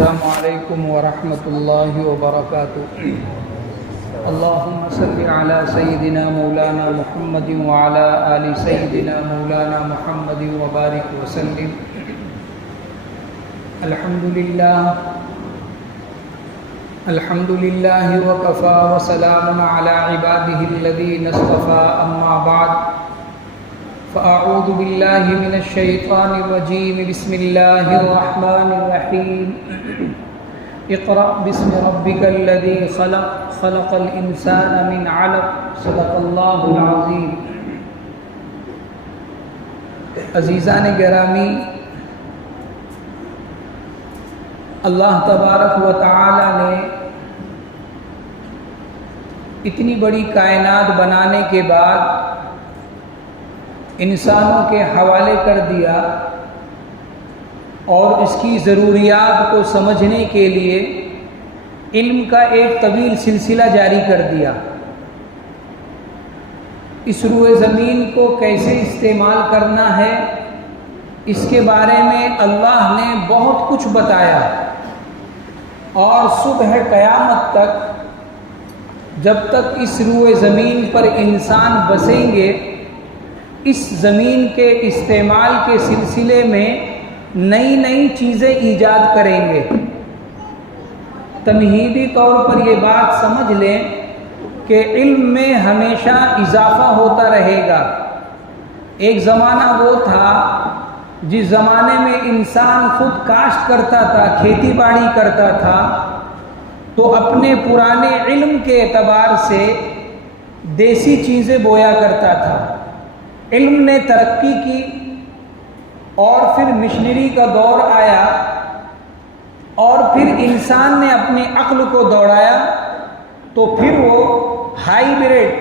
السلام علیکم ورحمۃ اللہ وبرکاتہ۔ اللہم صل علی سیدنا مولانا محمد وعلی آل سیدنا مولانا محمد وبارک وسلم۔ الحمدللہ وکفی وسلام علی عبادہ الذین اصطفی، اما بعد فأعوذ باللہ من الشیطان الرجیم، بسم اللہ الرحمن الرحیم۔ اقرأ باسم ربک الذی خلق، خلق الانسان من علق، صدق اللہ العظیم۔ عزیزان گرامی، اللہ تبارک و تعالی نے اتنی بڑی کائنات بنانے کے بعد انسانوں کے حوالے کر دیا اور اس کی ضروریات کو سمجھنے کے لیے علم کا ایک طویل سلسلہ جاری کر دیا۔ اس روئے زمین کو کیسے استعمال کرنا ہے، اس کے بارے میں اللہ نے بہت کچھ بتایا، اور صبح قیامت تک جب تک اس روئے زمین پر انسان بسیں گے، اس زمین کے استعمال کے سلسلے میں نئی نئی چیزیں ایجاد کریں گے۔ تمہیدی طور پر یہ بات سمجھ لیں کہ علم میں ہمیشہ اضافہ ہوتا رہے گا۔ ایک زمانہ وہ تھا جس زمانے میں انسان خود کاشت کرتا تھا، کھیتی باڑی کرتا تھا، تو اپنے پرانے علم کے اعتبار سے دیسی چیزیں بویا کرتا تھا۔ علم نے ترقی کی اور پھر مشنری کا دور آیا، اور پھر انسان نے اپنی عقل کو دوڑایا، تو پھر وہ ہائی بریڈ،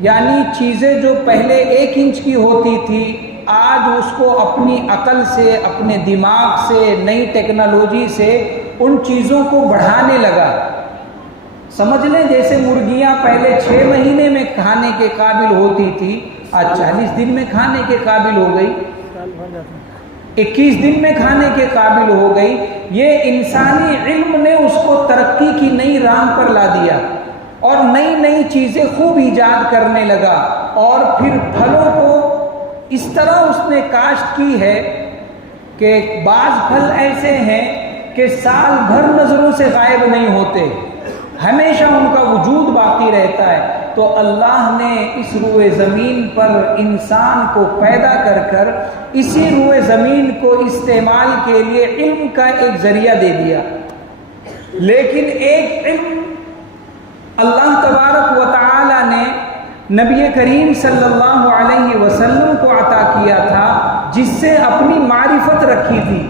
یعنی چیزیں جو پہلے 1 انچ کی ہوتی تھی، آج اس کو اپنی عقل سے، اپنے دماغ سے، نئی ٹیکنالوجی سے ان چیزوں کو بڑھانے لگا۔ سمجھ لیں جیسے مرغیاں پہلے 6 مہینے میں کھانے کے قابل ہوتی تھی، آج 40 دن میں کھانے کے قابل ہو گئی، 21 دن میں کھانے کے قابل ہو گئی۔ یہ انسانی علم نے اس کو ترقی کی نئی راہ پر لا دیا، اور نئی نئی چیزیں خوب ایجاد کرنے لگا، اور پھر پھلوں کو اس طرح اس نے کاشت کی ہے کہ بعض پھل ایسے ہیں کہ سال بھر نظروں سے غائب نہیں ہوتے، ہمیشہ ان کا وجود باقی رہتا ہے۔ تو اللہ نے اس روئے زمین پر انسان کو پیدا کر کر اسی روئے زمین کو استعمال کے لیے علم کا ایک ذریعہ دے دیا، لیکن ایک علم اللہ تبارک و تعالی نے نبی کریم صلی اللہ علیہ وسلم کو عطا کیا تھا، جس سے اپنی معرفت رکھی تھی،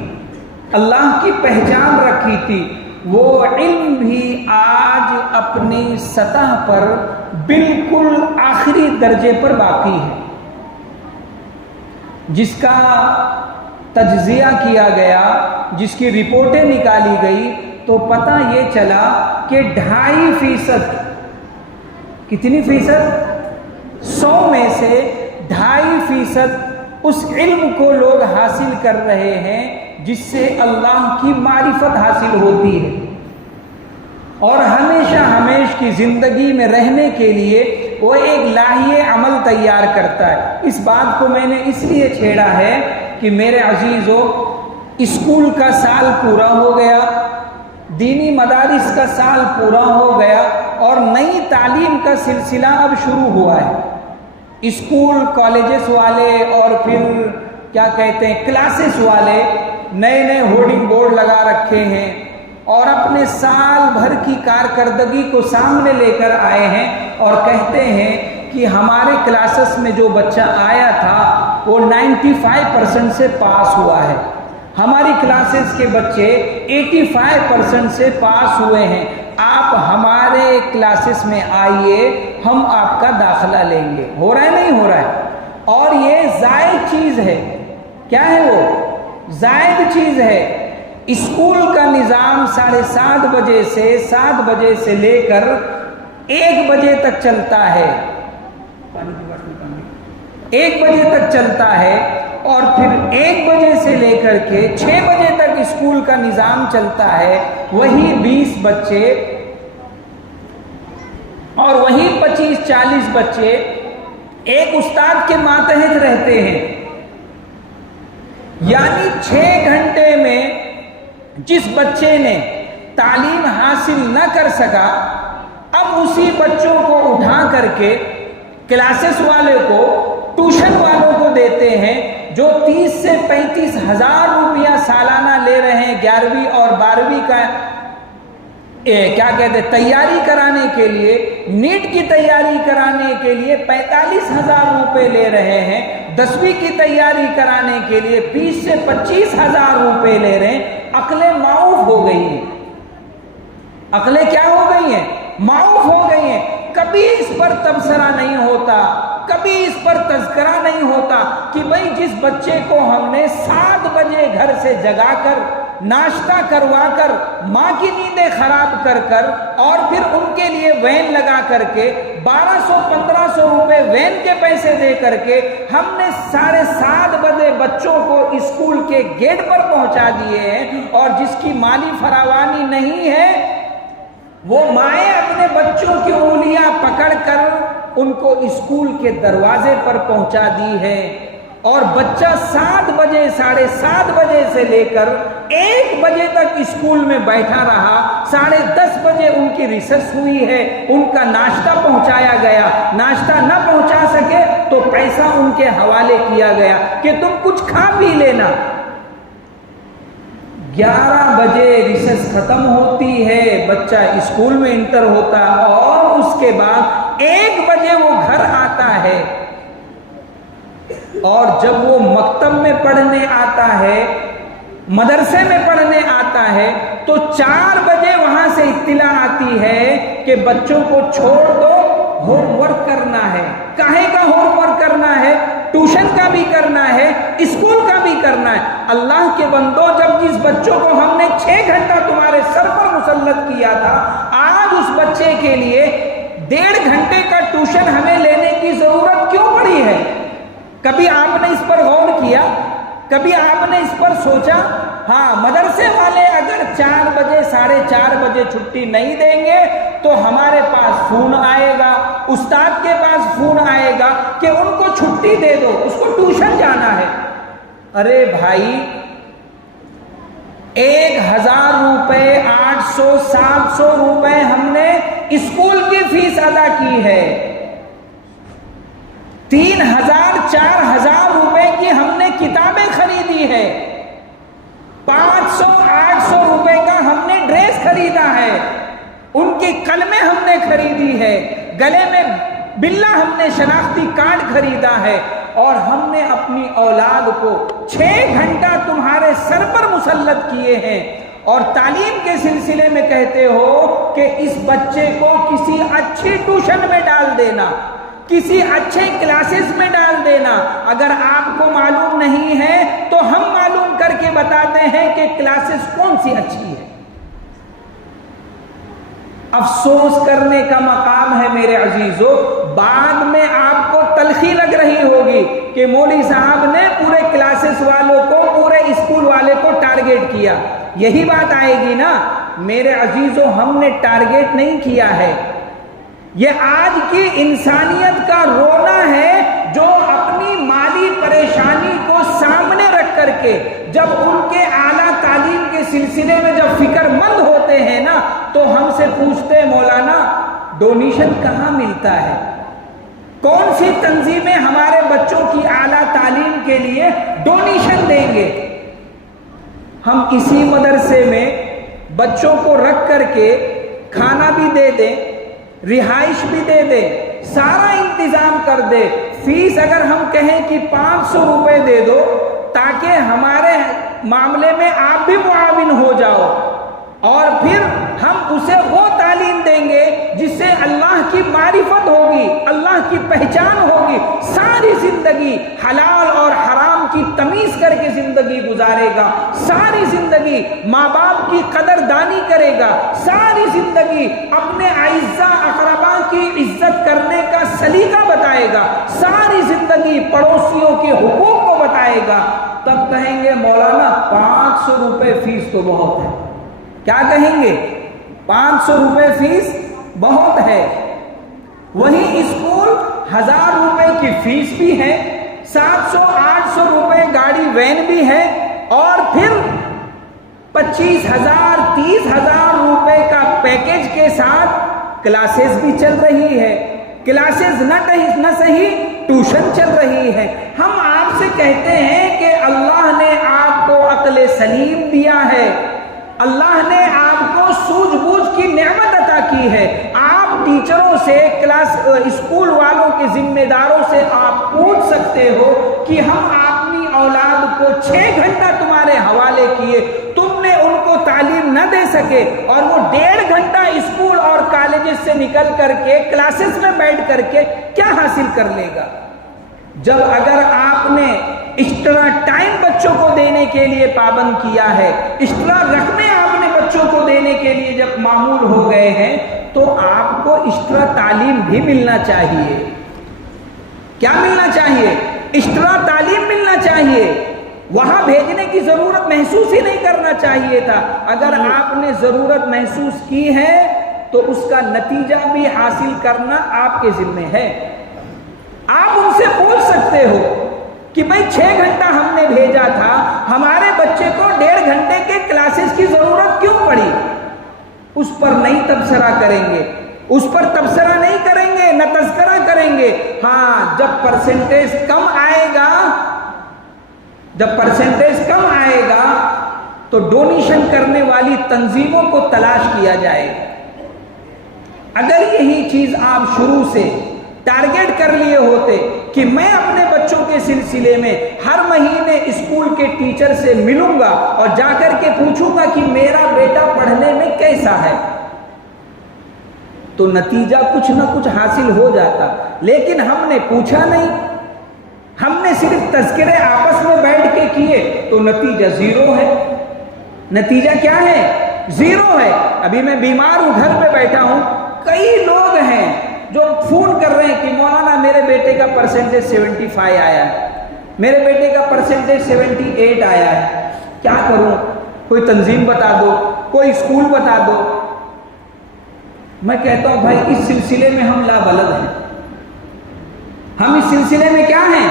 اللہ کی پہچان رکھی تھی۔ وہ علم بھی آج اپنی سطح پر بالکل آخری درجے پر باقی ہے، جس کا تجزیہ کیا گیا، جس کی رپورٹیں نکالی گئی، تو پتہ یہ چلا کہ 2.5%، کتنی فیصد؟ 100 میں سے 2.5% اس علم کو لوگ حاصل کر رہے ہیں جس سے اللہ کی معرفت حاصل ہوتی ہے، اور ہمیشہ ہمیش کی زندگی میں رہنے کے لیے وہ ایک لاہیہ عمل تیار کرتا ہے۔ اس بات کو میں نے اس لیے چھیڑا ہے کہ میرے عزیزو، اسکول کا سال پورا ہو گیا، دینی مدارس کا سال پورا ہو گیا، اور نئی تعلیم کا سلسلہ اب شروع ہوا ہے۔ اسکول کالجز والے اور پھر کیا کہتے ہیں کلاسز والے نئے نئے ہورڈنگ بورڈ لگا رکھے ہیں، اور اپنے سال بھر کی کارکردگی کو سامنے لے کر آئے ہیں، اور کہتے ہیں کہ ہمارے کلاسز میں جو بچہ آیا تھا وہ 95% سے پاس ہوا ہے، ہماری کلاسز کے بچے 85% سے پاس ہوئے ہیں، آپ ہمارے کلاسز میں آئیے، ہم آپ کا داخلہ لیں گے۔ ہو رہا ہے نہیں ہو رہا ہے؟ اور یہ زائد چیز ہے۔ کیا ہے وہ؟ زائد چیز ہے۔ اسکول کا نظام 7:30 بجے سے 7 بجے سے لے کر 1 بجے تک چلتا ہے، 1 بجے تک چلتا ہے، اور پھر 1 بجے سے لے کر کے 6 بجے تک اسکول کا نظام چلتا ہے، وہی 20 بچے اور وہی 25-40 بچے ایک استاد کے ماتحت رہتے ہیں، یعنی 6 گھنٹے میں جس بچے نے تعلیم حاصل نہ کر سکا، اب اسی بچوں کو اٹھا کر کے کلاسز والے کو، ٹیوشن والوں کو دیتے ہیں، جو 30 سے 35 ہزار روپیہ سالانہ لے رہے ہیں 11ویں اور 12ویں کا تیاری کرانے کے لیے، نیٹ کی تیاری کرانے کے لیے 45 ہزار روپے لے رہے ہیں، 10ویں کی تیاری کرانے کے لیے 20 سے 25 ہزار روپے لے رہے ہیں۔ عقلیں معاف ہو گئی ہیں، عقلیں کیا ہو گئی ہیں؟ معاف ہو گئی ہیں۔ کبھی اس پر تبصرہ نہیں ہوتا، کبھی اس پر تذکرہ نہیں ہوتا کہ بھئی جس بچے کو ہم نے 7 بجے گھر سے جگا کر، ناشتہ کروا کر، ماں کی نیندیں خراب کر کر، اور پھر ان کے لیے وین لگا کر کے 1200-1500 روپے وین کے پیسے دے کر کے ہم نے 7:30 بجے بچوں کو اسکول کے گیٹ پر پہنچا دیے ہیں، اور جس کی مالی فراوانی نہیں ہے، وہ مائیں اپنے بچوں کی انگلیاں پکڑ کر ان کو اسکول کے دروازے پر پہنچا دی ہے، اور بچہ 7 بجے 7:30 بجے سے لے کر 1 بجے تک اسکول میں بیٹھا رہا، 10:30 بجے ان کی ریسس ہوئی ہے، ان کا ناشتہ پہنچایا گیا، ناشتہ نہ پہنچا سکے تو پیسہ ان کے حوالے کیا گیا کہ تم کچھ کھا پی لینا۔ 11 بجے ریسس ختم ہوتی ہے، بچہ اسکول میں انٹر ہوتا، اور اس کے بعد 1 بجے وہ گھر آتا ہے، اور جب وہ مکتب میں پڑھنے آتا ہے، مدرسے میں پڑھنے آتا ہے، تو 4 بجے وہاں سے اطلاع آتی ہے کہ بچوں کو چھوڑ دو، ہوم ورک کرنا ہے۔ کاہے کا ہوم ورک کرنا ہے؟ ٹیوشن کا بھی کرنا ہے، اسکول کا بھی کرنا ہے۔ اللہ کے بندو، جب جس بچوں کو ہم نے 6 گھنٹہ تمہارے سر پر مسلط کیا تھا، آج اس بچے کے لیے 1.5 گھنٹے کا ٹیوشن ہمیں لینے کی ضرورت کیوں پڑی ہے؟ کبھی آپ نے اس پر غور کیا؟ کبھی آپ نے اس پر سوچا؟ ہاں، مدرسے والے اگر 4 بجے 4:30 بجے چھٹی نہیں دیں گے تو ہمارے پاس فون آئے گا، استاد کے پاس فون آئے گا کہ ان کو چھٹی دے دو، اس کو ٹیوشن جانا ہے۔ ارے بھائی، 1000 روپے، 800-700 روپے ہم نے اسکول کی فیس ادا کی ہے، 3000-4000 روپے کی ہم نے کتابیں خریدی ہے، 500-800 روپے کا ہم نے ڈریس خریدا ہے، ان کی قلمیں ہم نے خریدی ہے، گلے میں بلا ہم نے شناختی کارڈ خریدا ہے، اور ہم نے اپنی اولاد کو 6 گھنٹہ تمہارے سر پر مسلط کیے ہیں، اور تعلیم کے سلسلے میں کہتے ہو کہ اس بچے کو کسی اچھی ٹیوشن میں ڈال دینا، کسی اچھے کلاسز میں ڈال دینا۔ اگر آپ کو معلوم نہیں ہے تو ہم معلوم کر کے بتاتے ہیں کہ کلاسز کون سی اچھی ہے۔ افسوس کرنے کا مقام ہے میرے عزیزو، بعد میں آپ کو تلخی لگ رہی ہوگی کہ مولوی صاحب نے پورے کلاسز والوں کو، پورے اسکول والے کو ٹارگیٹ کیا، یہی بات آئے گی نا۔ میرے عزیزو، ہم نے ٹارگیٹ نہیں کیا ہے، یہ آج کی انسانیت کا رونا ہے، جو اپنی مالی پریشانی کو سامنے رکھ کر کے جب ان کے اعلیٰ تعلیم کے سلسلے میں جب فکر مند ہوتے ہیں نا، تو ہم سے پوچھتے مولانا ڈونیشن کہاں ملتا ہے، کون سی تنظیمیں ہمارے بچوں کی اعلیٰ تعلیم کے لیے ڈونیشن دیں گے؟ ہم اسی مدرسے میں بچوں کو رکھ کر کے کھانا بھی دے دیں، رہائش بھی دے دے، سارا انتظام کر دے، فیس اگر ہم کہیں کہ 500 روپے دے دو تاکہ ہمارے معاملے میں آپ بھی معاون ہو جاؤ، اور پھر ہم اسے وہ تعلیم دیں گے جس سے اللہ کی معرفت ہوگی، اللہ کی پہچان ہوگی، ساری زندگی حلال اور حرام کی تمیز کر کے زندگی گزارے گا، ساری زندگی ماں باپ کی قدر دانی کرے گا، ساری زندگی اپنے اعزاء اقرباء کی عزت کرنے کا سلیقہ بتائے گا، ساری زندگی پڑوسیوں کے حقوق کو بتائے گا تب کہیں گے مولانا 500 روپے فیس تو بہت ہے. کیا کہیں گے؟ 500 روپے فیس بہت ہے. وہی اسکول 1000 روپے کی فیس بھی ہے, 700-800 روپے گاڑی وین بھی ہے, اور پھر 25,000 30,000 روپے کا پیکج کے ساتھ کلاسز بھی چل رہی ہے. کلاسز نہ صحیح ٹیوشن چل رہی ہے. ہم آپ سے کہتے ہیں کہ اللہ نے آپ کو عقل سلیم دیا ہے, اللہ نے آپ کو سوجھ بوجھ کی نعمت عطا کی ہے. آپ ٹیچروں سے, اسکول والوں کے ذمہ داروں سے آپ پوچھ سکتے ہو کہ ہم اپنی اولاد کو 6 گھنٹہ تمہارے حوالے کیے, تم نے ان کو تعلیم نہ دے سکے, اور وہ 1.5 گھنٹہ اسکول اور کالجز سے نکل کر کے کلاسز میں بیٹھ کر کے کیا حاصل کر لے گا؟ جب اگر آپ نے ایکسٹرا ٹائم بچوں کو دینے کے لیے پابند کیا ہے, ایکسٹرا رقمیں آپ نے بچوں کو دینے کے لیے جب معمول ہو گئے ہیں, تو آپ کو ایکسٹرا تعلیم بھی ملنا چاہیے. کیا ملنا چاہیے؟ ایکسٹرا تعلیم ملنا چاہیے. وہاں بھیجنے کی ضرورت محسوس ہی نہیں کرنا چاہیے تھا. اگر آپ نے ضرورت محسوس کی ہے تو اس کا نتیجہ بھی حاصل کرنا آپ کے ذمہ ہے. آپ ان سے پوچھ سکتے ہو کہ بھائی 6 گھنٹہ ہم نے بھیجا تھا, ہمارے بچے کو 1.5 گھنٹے کے کلاسز کی ضرورت کیوں پڑی؟ اس پر نہیں تبصرہ کریں گے, اس پر تبصرہ نہیں کریں گے, نہ تذکرہ کریں گے. ہاں, جب پرسنٹیج کم آئے گا, جب پرسنٹیج کم آئے گا تو ڈونیشن کرنے والی تنظیموں کو تلاش کیا جائے گا. اگر یہی چیز آپ شروع سے ٹارگیٹ کر لیے ہوتے کہ میں اپنے بچوں کے سلسلے میں ہر مہینے اسکول کے ٹیچر سے ملوں گا اور جا کر کے پوچھوں گا کہ میرا بیٹا پڑھنے میں کیسا ہے, تو نتیجہ کچھ نہ کچھ حاصل ہو جاتا. لیکن ہم نے پوچھا نہیں, ہم نے صرف تذکرے آپس میں بیٹھ کے کیے, تو نتیجہ 0 ہے. نتیجہ کیا ہے؟ 0 ہے. ابھی میں بیمار ہوں, گھر پہ بیٹھا ہوں, کئی لوگ ہیں جو فون کر رہے ہیں کہ مولانا میرے بیٹے کا پرسنٹیج 75 آیا ہے, میرے بیٹے کا پرسنٹیج 78 آیا ہے, کیا کروں؟ کوئی تنظیم بتا دو, کوئی اسکول بتا دو. میں کہتا ہوں بھائی اس سلسلے میں ہم لابلد ہیں. ہم اس سلسلے میں کیا ہیں؟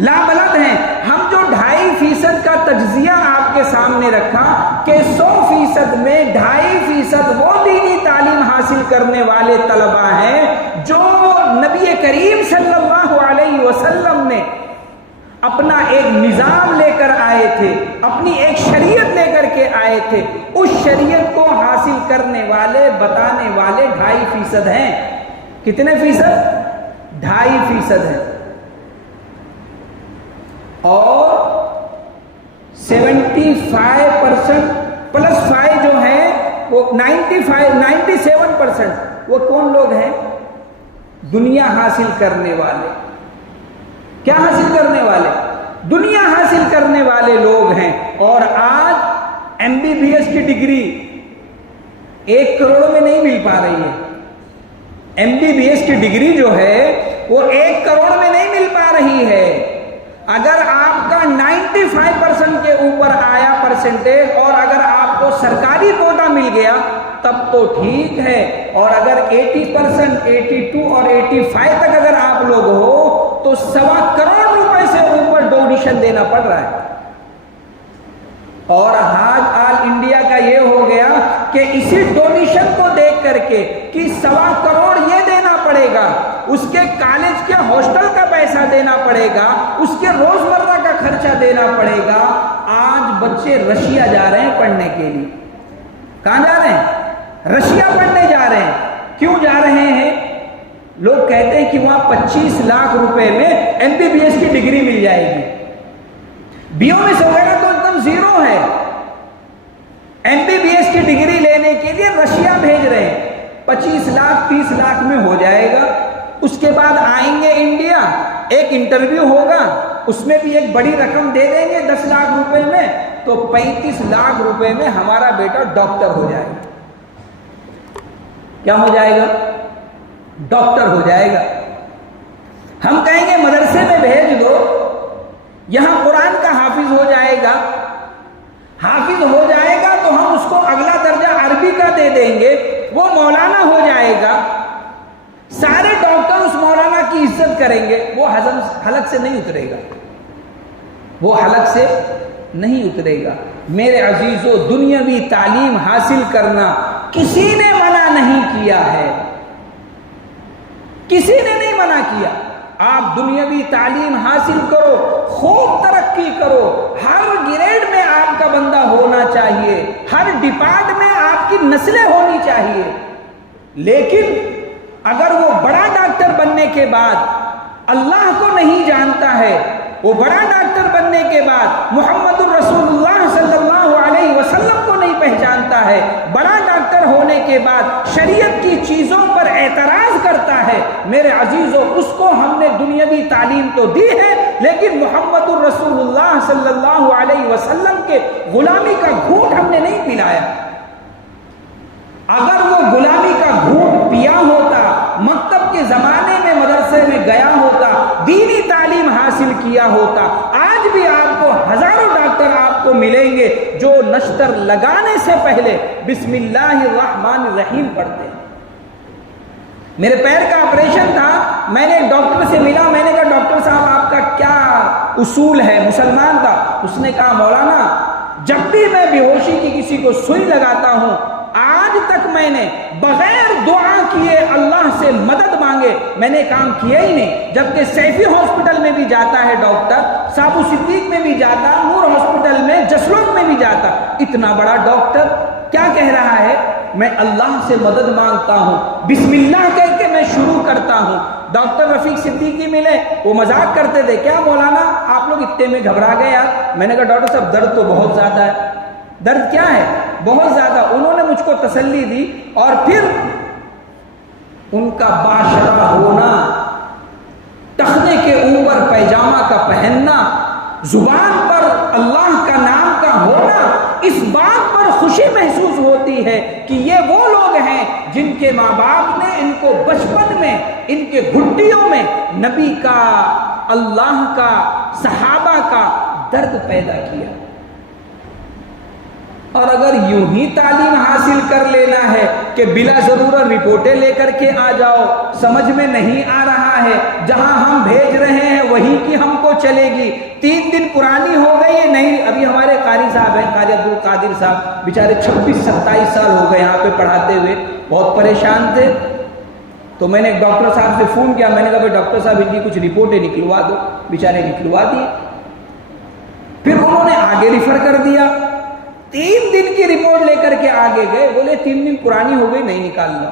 لابلد ہیں. ہم جو 2.5% کا تجزیہ آپ کے سامنے رکھا کہ 100% میں 2.5% وہ دینی تعلیم حاصل کرنے والے طلبہ ہیں جو نبی کریم صلی اللہ علیہ وسلم نے اپنا ایک نظام لے کر آئے تھے, اپنی ایک شریعت لے کر کے آئے تھے. اس شریعت کو حاصل کرنے والے, بتانے والے 2.5% ہیں. کتنے فیصد؟ 2.5% ہیں. اور 75% پلس 5 جو ہیں وہ 97% وہ کون لوگ ہیں؟ دنیا حاصل کرنے والے. کیا حاصل کرنے والے؟ دنیا حاصل کرنے والے لوگ ہیں. اور آج MBBS کی ڈگری 1 کروڑ میں نہیں مل پا رہی ہے. MBBS کی ڈگری جو ہے وہ 1 کروڑ میں نہیں مل پا رہی ہے. اگر آپ کا 95% کے اوپر آیا پرسنٹیج, اور اگر آپ کو سرکاری کوٹا مل گیا تب تو ٹھیک ہے, اور اگر 80%, 82 اور 85 تک اگر آپ لوگ ہو تو 1.25 کروڑ روپے سے اوپر ڈونیشن دینا پڑ رہا ہے. اور آج انڈیا کا یہ ہو گیا کہ اسی ڈونیشن کو دیکھ کر کے کہ 1.25 کروڑ یہ دینا پڑے گا, اس کے کالج کے ہاسٹل کا پیسہ دینا پڑے گا, اس کے روزمرہ کا خرچہ دینا پڑے گا. آج بچے رشیا جا رہے ہیں پڑھنے کے لیے. کہاں جا رہے ہیں؟ رشیا پڑھنے جا رہے ہیں. کیوں جا رہے ہیں؟ لوگ کہتے ہیں کہ وہاں 25 لاکھ روپے میں MBBS کی ڈگری مل جائے گی. BOMS وغیرہ تو ایک دم 0 ہے. MBBS کی ڈگری لینے کے لیے رشیا بھیج رہے ہیں. 25 لاکھ 30 لاکھ میں ہو جائے گا. اس کے بعد آئیں گے انڈیا, ایک انٹرویو ہوگا, اس میں بھی ایک بڑی رقم دے دیں گے 10 لاکھ روپے میں, تو 35 لاکھ روپے میں ہمارا بیٹا ڈاکٹر ہو جائے گا. کیا ہو جائے گا؟ ڈاکٹر ہو جائے گا. ہم کہیں گے مدرسے میں بھیج دو, یہاں قرآن کا حافظ ہو جائے گا، حافظ ہو جائے گا تو ہم اس کو اگلا درجہ عربی کا دے دیں گے، وہ مولانا ہو جائے گا، سارے ڈاکٹر اس مولانا کی عزت کریں گے، وہ حلق سے نہیں اترے گا، وہ حلق سے نہیں اترے گا۔ میرے عزیزو، دنیاوی تعلیم حاصل کرنا کسی نے منع نہیں کیا ہے، کسی نے نہیں منع کیا۔ آپ دنیاوی تعلیم حاصل کرو، خوب ترقی کرو، ہر گریڈ میں آپ کا بندہ ہونا چاہیے، ہر ڈپارٹ میں آپ کی نسلیں ہونی چاہیے، لیکن اگر وہ بڑا ڈاکٹر بننے کے بعد اللہ کو نہیں جانتا ہے، وہ بڑا ڈاکٹر بننے کے بعد محمد الرسول اللہ صلی اللہ علیہ وسلم کو نہیں پہچانتا ہے، بڑا ڈاکٹر ہونے کے بعد شریعت کی چیزوں پر اعتراض کرتا ہے، میرے عزیزو، اس کو ہم نے دنیاوی تعلیم تو دی ہے، لیکن محمد الرسول اللہ صلی اللہ علیہ وسلم کے غلامی کا گھونٹ ہم نے نہیں پلایا۔ اگر وہ غلامی کا گھونٹ پیا ہوتا، مکتب کے زمانے میں مدرسے میں گیا ہوتا، دینی تعلیم حاصل کیا ہوتا، آج بھی آپ کو ہزاروں ڈاکٹر آپ کو ملیں گے جو نشتر لگانے سے پہلے بسم اللہ الرحمن الرحیم پڑھتے ہیں۔ میرے پیر کا آپریشن تھا، میں نے ایک ڈاکٹر سے ملا، میں نے کہا ڈاکٹر صاحب آپ کا کیا اصول ہے؟ مسلمان تھا، اس نے کہا مولانا جب بھی میں بے ہوشی کی کسی کو سوئی لگاتا ہوں، آج تک میں نے بغیر دعا کیے اللہ سے مدد مانگے میں نے کام کیا ہی نہیں۔ جبکہ سیفی ہاسپٹل میں بھی جاتا ہے ڈاکٹر، سابو صدیق میں بھی جاتا، نور ہاسپٹل میں، جسلوک میں بھی جاتا، اتنا بڑا ڈاکٹر کیا کہہ رہا ہے؟ میں اللہ سے مدد مانگتا ہوں، بسم اللہ کہہ کے میں شروع کرتا ہوں۔ ڈاکٹر رفیق صدیقی ملے، وہ مذاق کرتے تھے، کیا مولانا آپ لوگ اتنے میں گھبرا گئے یار؟ میں نے کہا ڈاکٹر صاحب درد تو بہت زیادہ ہے۔ درد کیا ہے؟ بہت زیادہ۔ انہوں نے مجھ کو تسلی دی، اور پھر ان کا باشرہ ہونا، ٹخنے کے اوپر پیجامہ کا پہننا، زبان پر اللہ کا نام کا ہونا، اس بات پر خوشی محسوس ہوتی ہے کہ یہ وہ لوگ ہیں جن کے ماں باپ نے ان کو بچپن میں ان کے گھٹیوں میں نبی کا، اللہ کا، صحابہ کا درد پیدا کیا۔ اور اگر یوں ہی تعلیم حاصل کر لینا ہے کہ بلا ضرورت رپورٹیں لے کر کے آ جاؤ، سمجھ میں نہیں آ رہا ہے، جہاں ہم بھیج رہے ہیں وہیں کی ہم کو چلے گی، 3 دن پرانی ہو گئی ہے، نہیں۔ ابھی ہمارے قاری صاحب ہیں، قاری عبد القادر صاحب، بیچارے 26-27 سال ہو گئے یہاں پہ پڑھاتے ہوئے، بہت پریشان تھے۔ تو میں نے ایک ڈاکٹر صاحب سے فون کیا، میں نے کہا بھائی ڈاکٹر صاحب ان کی کچھ رپورٹیں نکلوا دو، بیچارے نکلوا دیے۔ پھر انہوں نے آگے ریفر کر دیا، 3 دن کی رپورٹ لے کر کے آگے گئے، بولے 3 دن پرانی ہو گئی، نہیں نکالنا،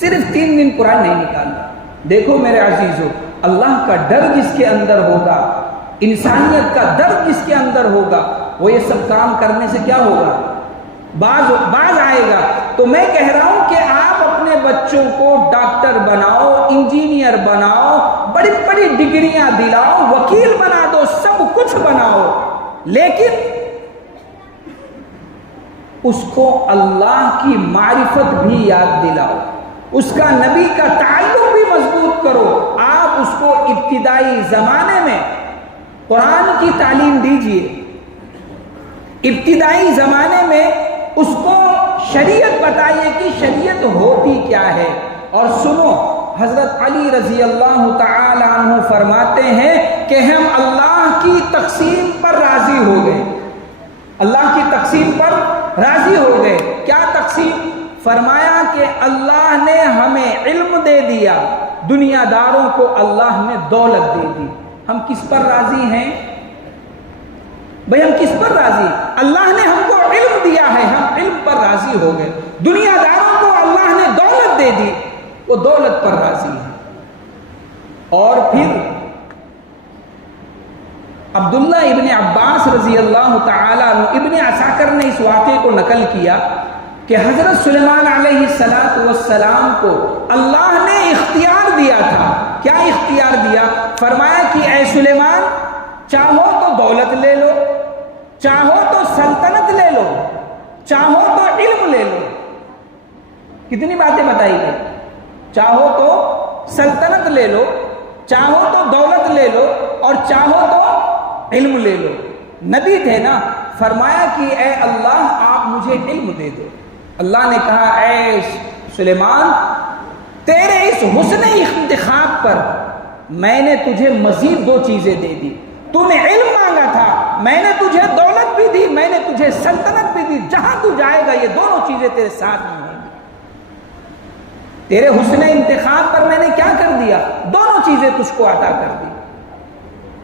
صرف 3 دن پرانی نہیں نکالنا۔ دیکھو میرے عزیزو، اللہ کا ڈر جس کے اندر ہوگا، انسانیت کا درد جس کے اندر ہوگا، وہ یہ سب کام کرنے سے کیا ہوگا؟ باز آئے گا۔ تو میں کہہ رہا ہوں کہ آپ اپنے بچوں کو ڈاکٹر بناؤ، انجینئر بناؤ، بڑی بڑی ڈگریاں دلاؤ، وکیل بنا دو، سب کچھ بناؤ، لیکن اس کو اللہ کی معرفت بھی یاد دلاؤ، اس کا نبی کا تعلق بھی مضبوط کرو۔ آپ اس کو ابتدائی زمانے میں قرآن کی تعلیم دیجئے، ابتدائی زمانے میں اس کو شریعت بتائیے کہ شریعت ہوتی کیا ہے۔ اور سنو، حضرت علی رضی اللہ تعالی عنہ فرماتے ہیں کہ ہم اللہ کی تقسیم پر راضی ہو گئے، اللہ کی تقسیم پر راضی ہو گئے۔ کیا تقسیم؟ فرمایا کہ اللہ نے ہمیں علم دے دیا، دنیا داروں کو اللہ نے دولت دے دی، ہم کس پر راضی ہیں بھئی؟ ہم کس پر راضی؟ اللہ نے ہم کو علم دیا ہے، ہم علم پر راضی ہو گئے، دنیا داروں کو اللہ نے دولت دے دی، وہ دولت پر راضی ہیں۔ اور پھر عبداللہ ابن عباس رضی اللہ تعالیٰ عنہ، ابن عساکر نے اس واقعے کو نقل کیا کہ حضرت سلیمان علیہ السلام کو اللہ نے اختیار دیا تھا۔ کیا اختیار دیا؟ فرمایا کہ اے سلیمان، چاہو تو دولت لے لو، چاہو تو سلطنت لے لو، چاہو تو علم لے لو۔ کتنی باتیں بتائی گئی؟ چاہو تو سلطنت لے لو، چاہو تو دولت لے لو، اور چاہو تو علم لے لو. نبی تھے نا, فرمایا کہ اے اللہ آپ مجھے علم دے دو. اللہ نے کہا اے سلیمان تیرے اس حسن انتخاب پر میں نے تجھے مزید 2 چیزیں دے دی. تو نے علم مانگا تھا, میں نے تجھے دولت بھی دی, میں نے تجھے سلطنت بھی دی. جہاں تو جائے گا یہ دونوں چیزیں تیرے ساتھ نہیں ہوں گی. تیرے حسن انتخاب پر میں نے کیا کر دیا؟ دونوں چیزیں تجھ کو عطا کر دی.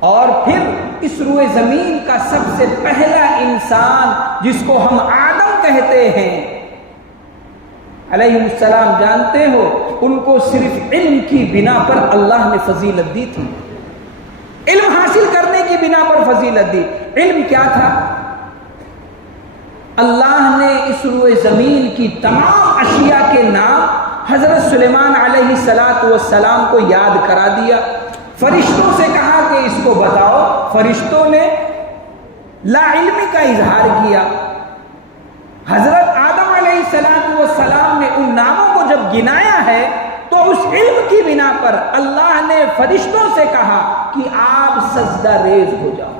اور پھر اس روئے زمین کا سب سے پہلا انسان جس کو ہم آدم کہتے ہیں علیہ السلام, جانتے ہو ان کو صرف علم کی بنا پر اللہ نے فضیلت دی تھی. علم حاصل کرنے کی بنا پر فضیلت دی. علم کیا تھا؟ اللہ نے اس روئے زمین کی تمام اشیاء کے نام حضرت سلیمان علیہ السلام کو یاد کرا دیا. فرشتوں سے کہا کہ اس کو بتاؤ. فرشتوں نے لا علمی کا اظہار کیا. حضرت آدم علیہ السلام نے ان ناموں کو جب گنایا ہے تو اس علم کی بنا پر اللہ نے فرشتوں سے کہا کہ آپ سجدہ ریز ہو جاؤ.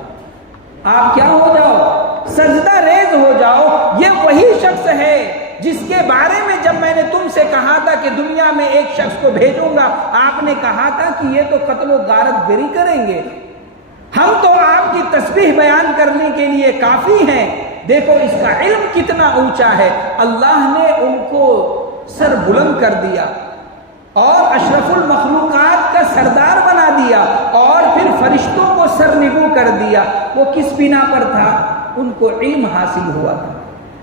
آپ کیا ہو جاؤ؟ سجدہ ریز ہو جاؤ. یہ وہی شخص ہے جس کے بارے میں جب میں نے تم سے کہا تھا کہ دنیا میں ایک شخص کو بھیجوں گا, آپ نے کہا تھا کہ یہ تو قتل و غارت گری کریں گے, ہم تو آپ کی تسبیح بیان کرنے کے لیے کافی ہیں. دیکھو اس کا علم کتنا اونچا ہے. اللہ نے ان کو سر بلند کر دیا اور اشرف المخلوقات کا سردار بنا دیا اور پھر فرشتوں کو سر نگو کر دیا. وہ کس بنا پر تھا؟ ان کو علم حاصل ہوا تھا.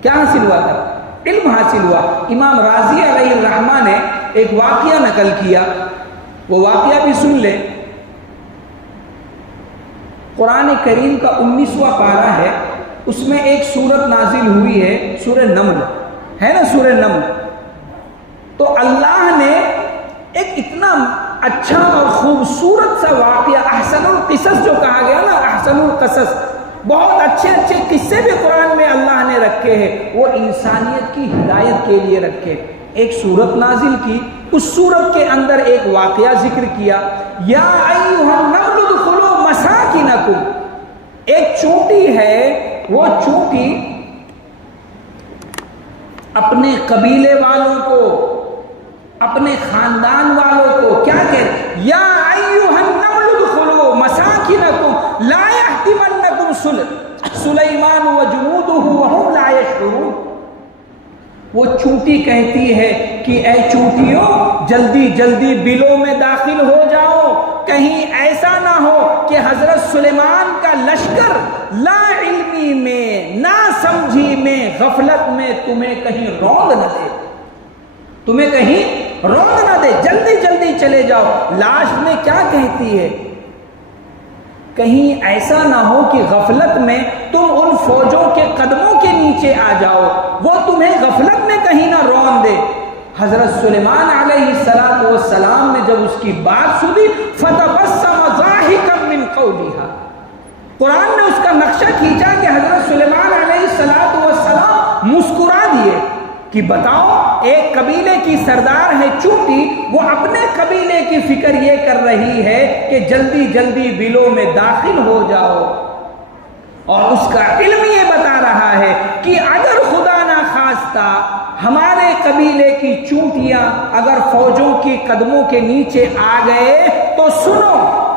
کیا حاصل ہوا تھا؟ علم حاصل ہوا. امام راضی علیہ الرحمہ نے ایک واقعہ نقل کیا, وہ واقعہ بھی سن لے. قرآن کریم کا 19واں پارہ ہے, اس میں ایک سورت نازل ہوئی ہے, سورہ نمل ہے نا, سورہ نمل. تو اللہ نے ایک اتنا اچھا اور خوبصورت سا واقعہ, احسن القصص جو کہا گیا نا, احسن القصص, بہت اچھے اچھے قصے بھی قرآن میں اللہ نے رکھے ہیں, وہ انسانیت کی ہدایت کے لیے رکھے. ایک سورت نازل کی, اس سورت کے اندر ایک واقعہ ذکر کیا, یا ایھا النمل ادخلوا مساکنکم. ایک چونٹی ہے, وہ چونٹی اپنے قبیلے والوں کو, اپنے خاندان والوں کو کیا کہتے, یا ایھا النمل ادخلوا مساکنکم لا یحطمنکم سلیمان وجنودہ وہم لا یشعرون. وہ چونٹی کہتی ہے کہ اے چونٹیوں جلدی جلدی بلوں میں داخل ہو جاؤ, کہیں ایسا نہ ہو کہ حضرت سلیمان کا لشکر لا علمی میں, نا سمجھی میں, غفلت میں تمہیں کہیں روند نہ دے, تمہیں کہیں روند نہ دے, جلدی جلدی چلے جاؤ. لاش میں کیا کہتی ہے؟ کہیں ایسا نہ ہو کہ غفلت میں تم ان فوجوں کے قدموں کے نیچے آ جاؤ, وہ تمہیں غفلت میں کہیں نہ رون دے. حضرت سلیمان علیہ السلام نے جب اس کی بات سنی, فتبسم ضاحکا من قولها. قرآن نے اس کا نقشہ کھینچا کہ حضرت سلیمان علیہ السلام مسکرا دیے کہ بتاؤ, ایک قبیلے کی سردار ہے چونٹی, وہ اپنے قبیلے کی فکر یہ کر رہی ہے کہ جلدی جلدی بلوں میں داخل ہو جاؤ, اور اس کا علم یہ بتا رہا ہے کہ اگر خدا نہ خواستہ ہمارے قبیلے کی چونٹیاں اگر فوجوں کی قدموں کے نیچے آ گئے تو سنو,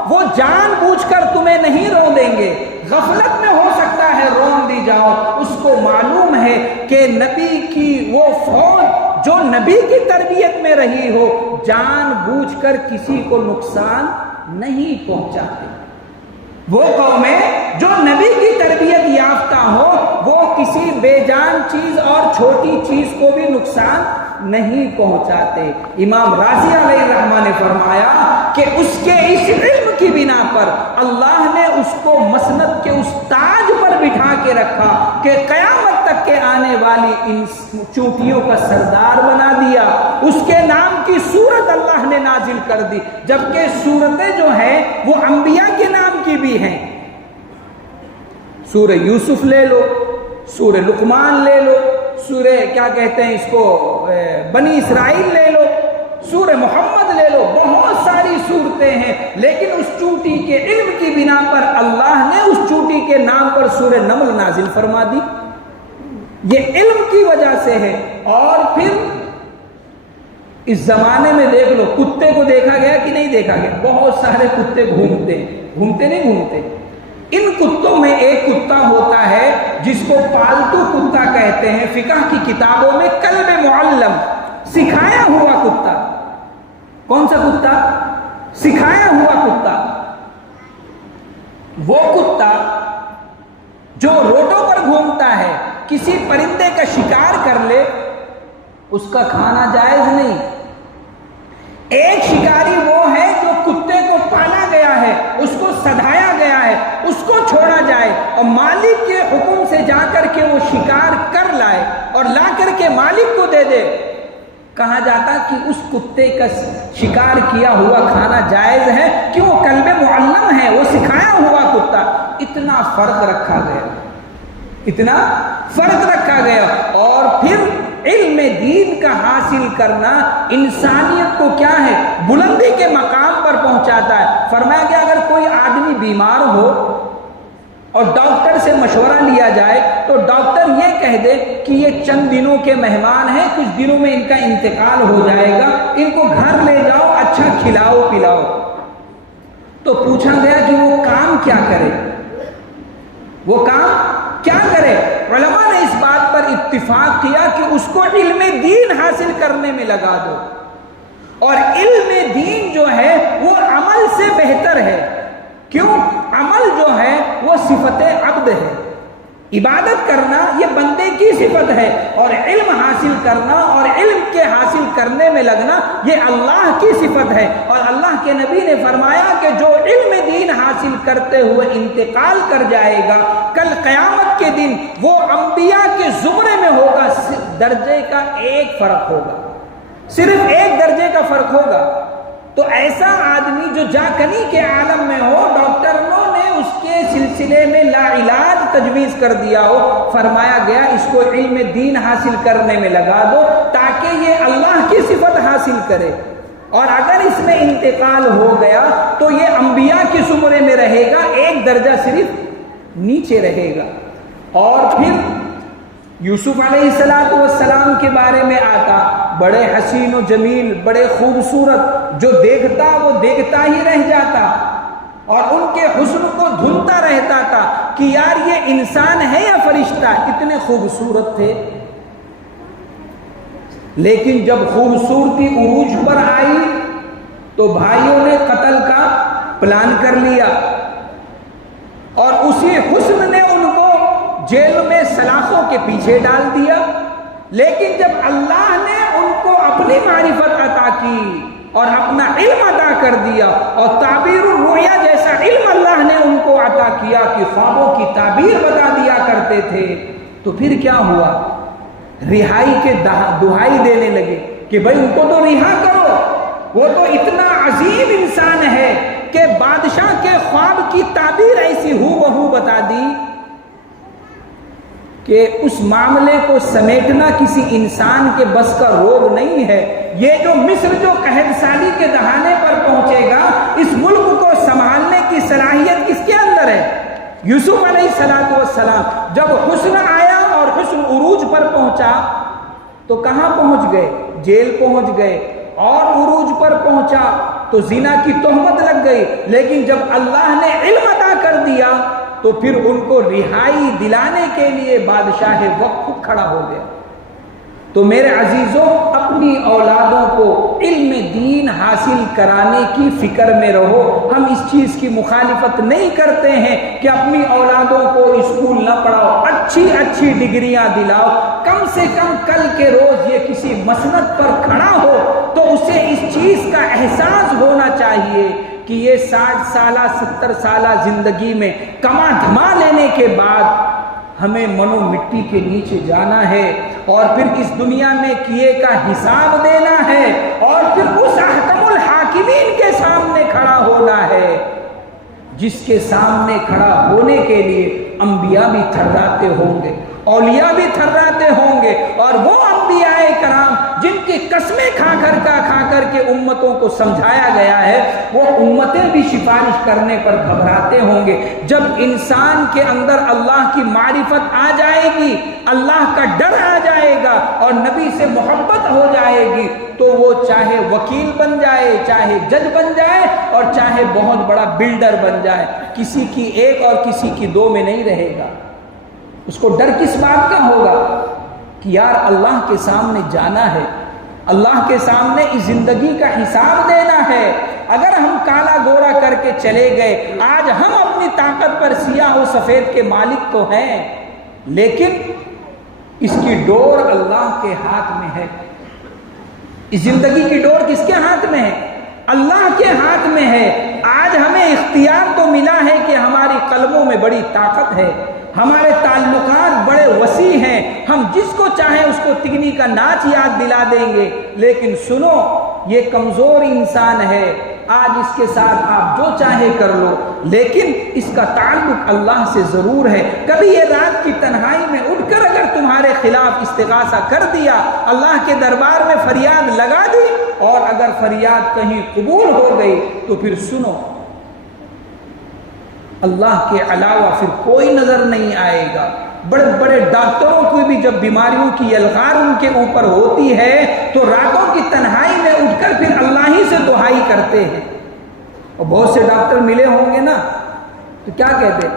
وہ جان بوجھ کر تمہیں نہیں رو دیں گے, غفلت میں ہو سکتا ہے رون دی جاؤ. اس کو معلوم ہے کہ نبی کی وہ فوج جو نبی کی تربیت میں رہی ہو, جان بوجھ کر کسی کو نقصان نہیں پہنچاتے. وہ قومیں جو نبی کی تربیت یافتہ ہو, وہ کسی بے جان چیز اور چھوٹی چیز کو بھی نقصان نہیں پہنچاتے. امام راضی علیہ الرحمہ نے فرمایا کہ اس کے اس علم کی بنا پر اللہ نے اس کو مسند کے اس تاج پر بٹھا کے رکھا کہ قیامت تک کے آنے والی ان چونٹیوں کا سردار بنا دیا. اس کے نام کی سورت اللہ نے نازل کر دی, جبکہ سورتیں جو ہیں وہ انبیاء کے نام کی بھی ہیں. سورہ یوسف لے لو, سورہ لقمان لے لو, سورہ کیا کہتے ہیں اس کو, بنی اسرائیل لے لو, سورہ محمد لے لو، بہت ساری صورتیں ہیں، لیکن اس چوٹی کے علم کی بنا پر اللہ نے اس چوٹی کے نام پر سورہ نمل نازل فرما دی، یہ علم کی وجہ سے ہے۔ اور پھر اس زمانے میں دیکھ لو، کتے کو دیکھا گیا کہ نہیں دیکھا گیا؟ بہت سارے کتے گھومتے نہیں گھومتے؟ ان کتوں میں ایک کتا ہوتا ہے جس کو پالتو کتا کہتے ہیں، فقہ کی کتابوں میں کلب معلم، سکھایا ہوا کتا۔ کون سا کتا؟ سکھایا ہوا کتا۔ وہ کتا جو روڈوں پر گھومتا ہے، کسی پرندے کا شکار کر لے، اس کا کھانا جائز نہیں۔ ایک شکاری وہ ہے جو کتے کو پالا گیا ہے، اس کو سدھایا گیا ہے، اس کو چھوڑا جائے اور مالک کے حکم سے جا کر کے وہ شکار کر لائے اور لا کر کے مالک کو دے دے، کہا جاتا کہ اس کتے کا شکار کیا ہوا کھانا جائز ہے، کہ وہ کلب معلم ہے، وہ سکھایا ہوا کتا۔ اتنا فرق رکھا گیا، اتنا فرق رکھا گیا۔ اور پھر علم دین کا حاصل کرنا انسانیت کو کیا ہے؟ بلندی کے مقام پر پہنچاتا ہے۔ فرمایا کہ اگر کوئی آدمی بیمار ہو اور ڈاکٹر سے مشورہ لیا جائے تو ڈاکٹر یہ کہہ دے کہ یہ چند دنوں کے مہمان ہیں، کچھ دنوں میں ان کا انتقال ہو جائے گا، ان کو گھر لے جاؤ، اچھا کھلاؤ پلاؤ، تو پوچھا گیا کہ وہ کام کیا کرے، وہ کام کیا کرے؟ علماء نے اس بات پر اتفاق کیا کہ اس کو علم دین حاصل کرنے میں لگا دو، اور علم دین جو ہے وہ عمل سے بہتر ہے۔ کیوں؟ عمل جو ہے وہ صفت عبد ہے، عبادت کرنا یہ بندے کی صفت ہے، اور علم حاصل کرنا اور علم کے حاصل کرنے میں لگنا یہ اللہ کی صفت ہے۔ اور اللہ کے نبی نے فرمایا کہ جو علم دین حاصل کرتے ہوئے انتقال کر جائے گا، کل قیامت کے دن وہ انبیاء کے زمرے میں ہوگا، درجے کا ایک فرق ہوگا، صرف ایک درجے کا فرق ہوگا۔ تو ایسا آدمی جو جاکنی کے عالم میں ہو، ڈاکٹروں نے اس کے سلسلے میں لا علاج تجویز کر دیا ہو، فرمایا گیا اس کو علم دین حاصل کرنے میں لگا دو تاکہ یہ اللہ کی صفت حاصل کرے، اور اگر اس میں انتقال ہو گیا تو یہ انبیاء کے زمرے میں رہے گا، ایک درجہ صرف نیچے رہے گا۔ اور پھر یوسف علیہ السلام کے بارے میں آتا، بڑے حسین و جمیل، بڑے خوبصورت، جو دیکھتا وہ دیکھتا ہی رہ جاتا، اور ان کے حسن کو دھنتا رہتا تھا کہ یار یہ انسان ہے یا فرشتہ، اتنے خوبصورت تھے۔ لیکن جب خوبصورتی عروج پر آئی تو بھائیوں نے قتل کا پلان کر لیا، اور اسی حسن نے ان کو جیل میں سلاخوں کے پیچھے ڈال دیا۔ لیکن جب اللہ نے ان کو اپنی معرفت عطا کی اور اپنا علم عطا کر دیا، اور تعبیر الرؤیا جیسا علم اللہ نے ان کو عطا کیا کہ خوابوں کی تعبیر بتا دیا کرتے تھے، تو پھر کیا ہوا؟ رہائی کے دہائی دینے لگے کہ بھائی ان کو تو رہا کرو، وہ تو اتنا عظیم انسان ہے کہ بادشاہ کے خواب کی تعبیر ایسی ہو بہو بتا دی کہ اس معاملے کو سمیٹنا کسی انسان کے بس کا روگ نہیں ہے۔ یہ جو مصر جو قحط سالی کے دہانے پر پہنچے گا، اس ملک کو سنبھالنے کی صلاحیت کس کے اندر ہے؟ یوسف علیہ السلام۔ جب حسن آیا اور حسن عروج پر پہنچا تو کہاں پہنچ گئے؟ جیل پہنچ گئے، اور عروج پر پہنچا تو زنا کی تہمت لگ گئی۔ لیکن جب اللہ نے علم عطا کر دیا تو پھر ان کو رہائی دلانے کے لیے بادشاہ وقت کھڑا ہو گیا۔ تو میرے عزیزوں، اپنی اولادوں کو علم دین حاصل کرانے کی فکر میں رہو۔ ہم اس چیز کی مخالفت نہیں کرتے ہیں کہ اپنی اولادوں کو اسکول نہ پڑھاؤ، اچھی اچھی ڈگریاں دلاؤ، کم سے کم کل کے روز یہ کسی مسند پر کھڑا ہو تو اسے اس چیز کا احساس ہونا چاہیے کہ یہ 60 سالہ 70 سالہ زندگی میں کما دھما لینے کے بعد ہمیں منو مٹی کے نیچے جانا ہے، اور پھر اس دنیا میں کیے کا حساب دینا ہے، اور پھر اس احکم الحاکمین کے سامنے کھڑا ہونا ہے جس کے سامنے کھڑا ہونے کے لیے انبیاء بھی تھراتے ہوں گے، اولیاء بھی تھراتے ہوں گے، اور وہ انبیاء کرام جن کی قسمیں کھا کر کے امتوں کو سمجھایا گیا ہے، وہ امتیں بھی سفارش کرنے پر گھبراتے ہوں گے۔ جب انسان کے اندر اللہ کی معرفت آ جائے گی، اللہ کا ڈر آ جائے گا اور نبی سے محبت ہو جائے گی، تو وہ چاہے وکیل بن جائے، چاہے جج بن جائے اور چاہے بہت بڑا بلڈر بن جائے، کسی کی ایک اور کسی کی دو میں نہیں رہے گا۔ اس کو ڈر کس بات کا ہوگا کہ یار اللہ کے سامنے جانا ہے، اللہ کے سامنے اس زندگی کا حساب دینا ہے۔ اگر ہم کالا گورا کر کے چلے گئے، آج ہم اپنی طاقت پر سیاہ و سفید کے مالک تو ہیں، لیکن اس کی ڈور اللہ کے ہاتھ میں ہے۔ اس زندگی کی ڈور کس کے ہاتھ میں ہے؟ اللہ کے ہاتھ میں ہے۔ آج ہمیں اختیار تو ملا ہے کہ ہماری قلبوں میں بڑی طاقت ہے، ہمارے تعلقات بڑے وسیع ہیں، ہم جس کو چاہیں اس کو تگنی کا ناچ یاد دلا دیں گے، لیکن سنو یہ کمزور انسان ہے، آج اس کے ساتھ آپ جو چاہے کر لو، لیکن اس کا تعلق اللہ سے ضرور ہے۔ کبھی یہ رات کی تنہائی میں اٹھ کر اگر تمہارے خلاف استغاثہ کر دیا، اللہ کے دربار میں فریاد لگا دی، اور اگر فریاد کہیں قبول ہو گئی تو پھر سنو، اللہ کے علاوہ پھر کوئی نظر نہیں آئے گا۔ بڑے بڑے ڈاکٹروں کو بھی جب بیماریوں کی یلغار ان کے اوپر ہوتی ہے تو راتوں کی تنہائی میں اٹھ کر پھر اللہ ہی سے دعائی کرتے ہیں۔ اور بہت سے ڈاکٹر ملے ہوں گے نا تو کیا کہتے ہیں؟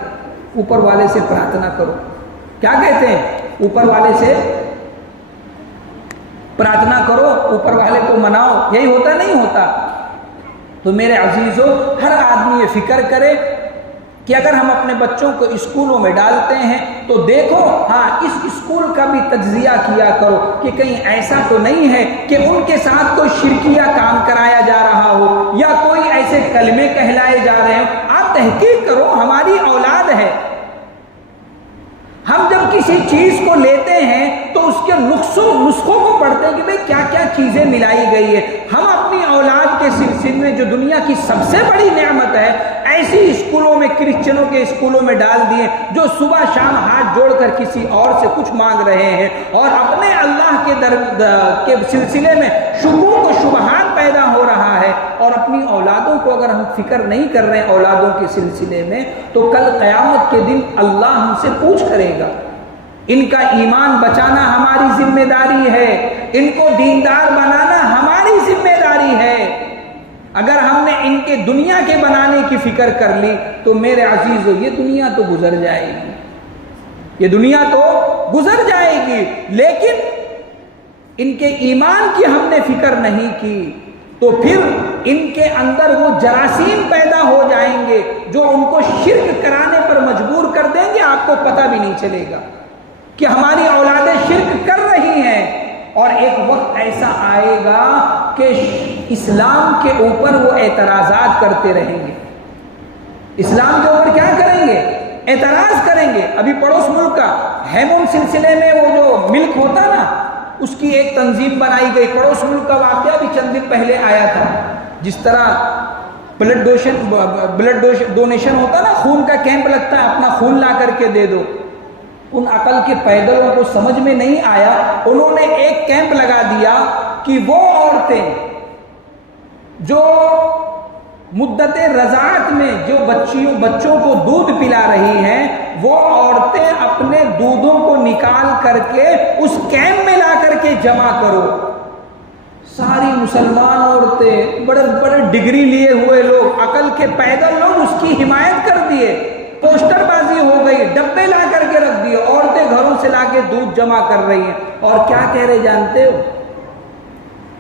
اوپر والے سے پرارتھنا کرو۔ کیا کہتے ہیں؟ اوپر والے سے پرارتھنا کرو، اوپر والے کو مناؤ۔ یہی ہوتا نہیں ہوتا؟ تو میرے عزیزوں، ہر آدمی یہ فکر کرے کہ اگر ہم اپنے بچوں کو اسکولوں میں ڈالتے ہیں تو دیکھو، ہاں اس اسکول کا بھی تجزیہ کیا کرو کہ کہیں ایسا تو نہیں ہے کہ ان کے ساتھ کوئی شرکیہ کام کرایا جا رہا ہو یا کوئی ایسے کلمے کہلائے جا رہے ہوں۔ آپ تحقیق کرو، ہماری اولاد ہے، ہم جب کسی چیز کو لیتے ہیں تو اس کے نسخوں کو پڑھتے ہیں کہ بھئی کیا کیا چیزیں ملائی گئی ہے۔ ہم اپنی اولاد کے سلسلے میں جو دنیا کی سب سے بڑی نعمت ہے، ایسی اسکولوں میں، کرسچنوں کے اسکولوں میں ڈال دیے جو صبح شام ہاتھ جوڑ کر کسی اور سے کچھ مانگ رہے ہیں، اور اپنے اللہ کے سلسلے میں شکوک و شبہات پیدا ہو رہا ہے۔ اور اپنی اولادوں کو اگر ہم فکر نہیں کر رہے ہیں اولادوں کے سلسلے میں، تو کل قیامت کے دن اللہ ہم سے پوچھ کرے گا۔ ان کا ایمان بچانا ہماری ذمہ داری ہے، ان کو دیندار بنانا ہماری ذمہ داری ہے۔ اگر ہم نے ان کے دنیا کے بنانے کی فکر کر لی تو میرے عزیزو یہ دنیا تو گزر جائے گی، یہ دنیا تو گزر جائے گی، لیکن ان کے ایمان کی ہم نے فکر نہیں کی تو پھر ان کے اندر وہ جراثیم پیدا ہو جائیں گے جو ان کو شرک کرانے پر مجبور کر دیں گے۔ آپ کو پتہ بھی نہیں چلے گا کہ ہماری اولادیں شرک کر رہی ہیں، اور ایک وقت ایسا آئے گا کہ اسلام کے اوپر وہ اعتراضات کرتے رہیں گے۔ اسلام کے اوپر کیا کریں گے؟ اعتراض کریں گے۔ ابھی پڑوس ملک کا ہیمون سلسلے میں وہ جو ملک ہوتا نا، اس کی ایک تنظیم بنائی گئی۔ پڑوس ملک کا واقعہ بھی چند دن پہلے آیا تھا۔ جس طرح بلڈ ڈونیشن ہوتا نا، خون کا کیمپ لگتا ہے، اپنا خون لا کر کے دے دو۔ ان عقل کے پیدلوں کو سمجھ میں نہیں آیا، انہوں نے ایک کیمپ لگا دیا کہ وہ عورتیں جو مدت رضاعت میں جو بچوں کو دودھ پلا رہی ہیں، وہ عورتیں اپنے دودھوں کو نکال کر کے اس کیمپ میں لا کر کے جمع کرو۔ ساری مسلمان عورتیں، بڑے بڑے ڈگری لیے ہوئے لوگ، عقل کے پیدل لوگ اس کی حمایت کر دیے۔ پوسٹر بازی ہو گئی، ڈبے لا کر کے رکھ دیے، عورتیں گھروں سے لا کے دودھ جمع کر رہی ہیں۔ اور کیا کہہ رہے جانتے ہو؟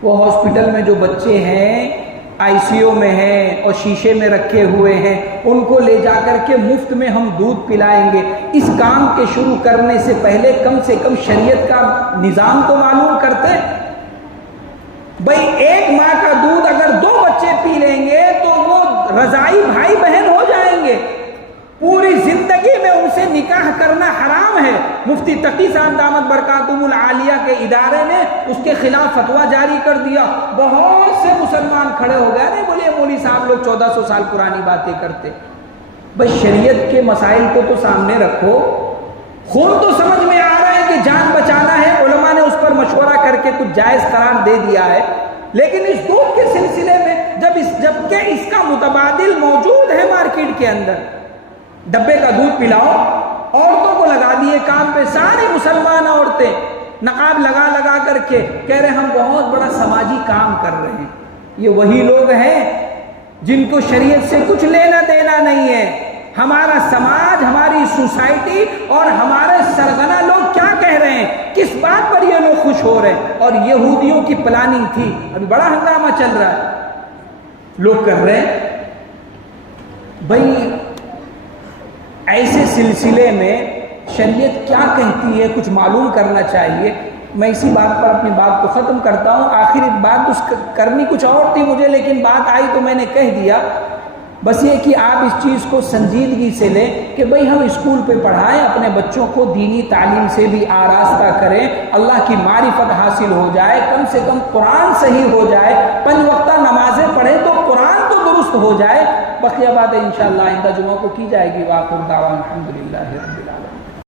وہ ہاسپٹل میں جو بچے ہیں، آئی سی یو میں ہیں اور شیشے میں رکھے ہوئے ہیں، ان کو لے جا کر کے مفت میں ہم دودھ پلائیں گے۔ اس کام کے شروع کرنے سے پہلے کم سے کم شریعت کا نظام تو معلوم کرتے ہیں۔ بھئی ایک ماں کا دودھ اگر 2 بچے پی لیں گے تو وہ رضاعی بھائی بہن ہو جائیں گے۔ پوری زندگی میں ان سے نکاح کرنا حرام ہے۔ مفتی تقی صاحب دامت برکاتہم العالیہ کے ادارے نے اس کے خلاف فتویٰ جاری کر دیا۔ بہت سے مسلمان کھڑے ہو گئے، نہیں بولے مولوی صاحب لوگ 1400 سال پرانی باتیں کرتے۔ بس شریعت کے مسائل کو تو سامنے رکھو۔ خون تو سمجھ میں آ رہا ہے کہ جان بچانا ہے، علماء نے اس پر مشورہ کر کے کے کچھ جائز قرار دے دیا ہے، لیکن اس دودھ کے سلسلے میں جبکہ اس کا متبادل موجود ہے مارکیٹ کے اندر، ڈبے کا دودھ پلاؤ، عورتوں کو لگا دیے کام پہ، ساری مسلمان عورتیں نقاب لگا کر کے کہہ رہے ہم بہت بڑا سماجی کام کر رہے ہیں۔ یہ وہی لوگ ہیں جن کو شریعت سے کچھ لینا دینا نہیں ہے۔ ہمارا سماج، ہماری سوسائٹی اور ہمارے سرغنہ لوگ کیا کہہ رہے ہیں، کس بات پر یہ لوگ خوش ہو رہے ہیں، اور یہودیوں کی پلاننگ تھی، ابھی بڑا ہنگامہ چل رہا ہے، لوگ کر رہے ہیں۔ بھائی ایسے سلسلے میں شریعت کیا کہتی ہے کچھ معلوم کرنا چاہیے۔ میں اسی بات پر اپنی بات کو ختم کرتا ہوں۔ آخری بات کرنی کچھ اور تھی مجھے، لیکن بات آئی تو میں نے کہہ دیا۔ بس یہ کہ آپ اس چیز کو سنجیدگی سے لیں کہ بھئی ہم اسکول پہ پڑھائیں، اپنے بچوں کو دینی تعلیم سے بھی آراستہ کریں، اللہ کی معرفت حاصل ہو جائے، کم سے کم قرآن صحیح ہو جائے، 5 وقتہ نمازیں پڑھیں تو قرآن تو درست ہو جائے۔ بقیہ باتیں انشاءاللہ آئندہ جمعہ کو کی جائے گی۔ وآخر دعوانا الحمدللہ رب العالمین۔